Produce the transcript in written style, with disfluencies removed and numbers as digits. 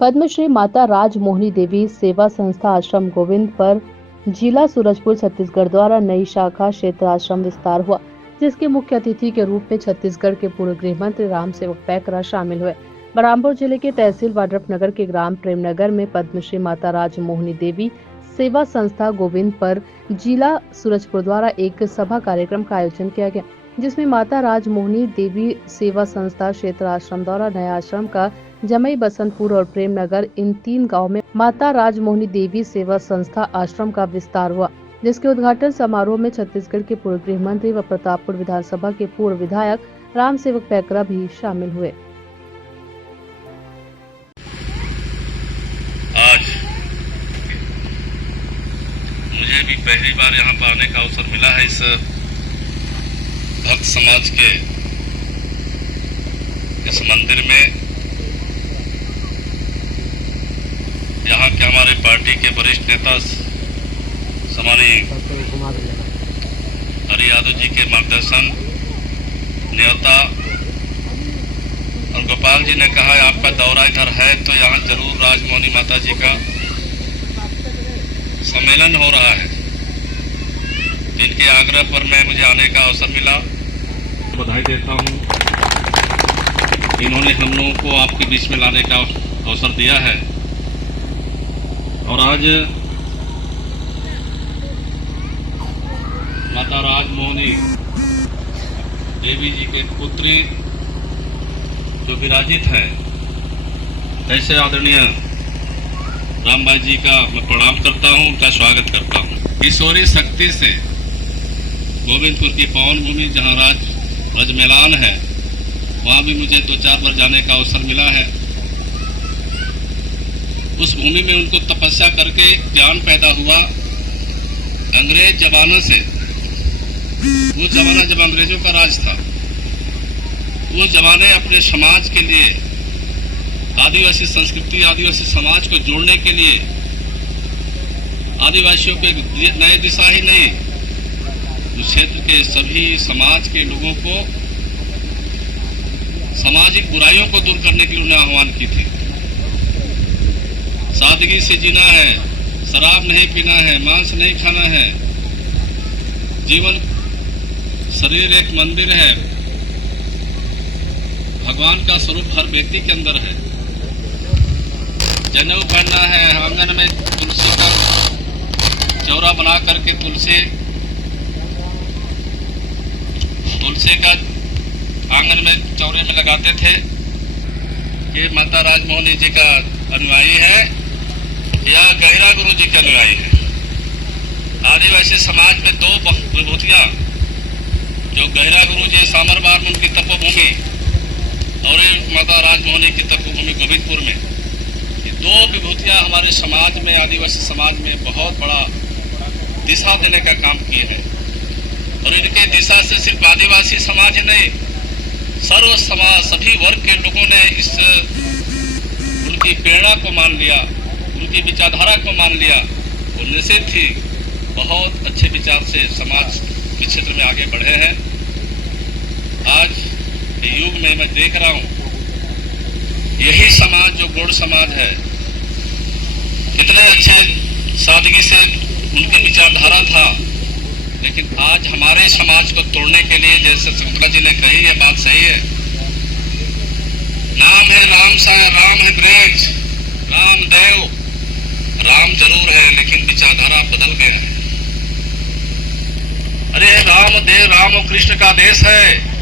पद्मश्री माता राजमोहिनी देवी सेवा संस्था आश्रम गोविंद पर जिला सूरजपुर छत्तीसगढ़ द्वारा नई शाखा क्षेत्र आश्रम विस्तार हुआ, जिसके मुख्य अतिथि के रूप में छत्तीसगढ़ के पूर्व गृह मंत्री रामसेवक पैकरा शामिल हुए। बलरामपुर जिले के तहसील वाड्रफनगर के ग्राम प्रेमनगर में पद्मश्री माता राजमोहिनी देवी सेवा संस्था गोविंद पर जिला सूरजपुर द्वारा एक सभा कार्यक्रम का आयोजन किया गया, जिसमें माता राजमोहिनी देवी सेवा संस्था क्षेत्र आश्रम द्वारा नया आश्रम का जमई, बसंतपुर और प्रेमनगर इन 3 गांव में माता राजमोहिनी देवी सेवा संस्था आश्रम का विस्तार हुआ, जिसके उद्घाटन समारोह में छत्तीसगढ़ के पूर्व गृह मंत्री व प्रतापपुर विधानसभा के पूर्व विधायक रामसेवक पैकरा भी शामिल हुए। आज मुझे भी पहली बार यहाँ पर आने का अवसर मिला है। इस भक्त समाज के इस मंदिर में यहाँ के हमारे पार्टी के वरिष्ठ नेता सम्मानीय हरि यादव जी के मार्गदर्शन, न्योता और गोपाल जी ने कहा आपका दौरा इधर है तो यहाँ जरूर राजमोहिनी माता जी का सम्मेलन हो रहा है। जिनके आग्रह पर मुझे आने का अवसर मिला, बधाई देता हूँ। इन्होंने हम लोगों को आपके बीच में लाने का अवसर दिया है और आज माता राजमोहिनी देवी जी के पुत्री जो विराजित है, ऐसे आदरणीय राम भाई जी का मैं प्रणाम करता हूं, उनका स्वागत करता हूं। ईश्वरीय शक्ति से गोविंदपुर की पावन भूमि जहां रजमेलान है, वहां भी मुझे 2-4 बार जाने का अवसर मिला है। उस भूमि में उनको तपस्या करके ज्ञान पैदा हुआ। अंग्रेज जमानों से, वो जमाना जब अंग्रेजों का राज था, वो जमाने अपने समाज के लिए, आदिवासी संस्कृति, आदिवासी समाज को जोड़ने के लिए, आदिवासियों को एक नई दिशा ही नहीं, उस क्षेत्र के सभी समाज के लोगों को सामाजिक बुराइयों को दूर करने के लिए उन्हें आह्वान की थी। सादगी से जीना है, शराब नहीं पीना है, मांस नहीं खाना है। जीवन, शरीर एक मंदिर है, भगवान का स्वरूप हर व्यक्ति के अंदर है। जनेऊ पहनना है, आंगन में तुलसी का चौरा बना करके तुलसी का आंगन में चौरे में लगाते थे। ये माता राजमोहिनी जी का अनुयायी है या गहरा गुरु जी का अनुयायी है। आदिवासी समाज में 2 विभूतियां, जो गहरा गुरु जी सामरबार में उनकी तपोभूमि और माता राजमोहिनी की तपोभूमि गोविंदपुर में, ये 2 विभूतियां हमारे समाज में, आदिवासी समाज में बहुत बड़ा दिशा देने का काम किए हैं। और इनके दिशा से सिर्फ आदिवासी समाज ही नहीं, सर्व समाज, सभी वर्ग के लोगों ने इस उनकी प्रेरणा को मान लिया, उनकी विचारधारा को मान लिया। वो निश्चित ही बहुत अच्छे विचार से समाज के क्षेत्र में आगे बढ़े हैं। आज के युग में मैं देख रहा हूँ, यही समाज जो गौड़ समाज है, कितने अच्छे सादगी से उनकी विचारधारा था, लेकिन आज हमारे समाज को तोड़ने के लिए, जैसे शंकरा जी ने कही, ये बात सही है। नाम है राम सा, राम है ब्रज, राम देव, राम जरूर है लेकिन विचारधारा बदल गए हैं। अरे राम देव, राम और कृष्ण का देश है।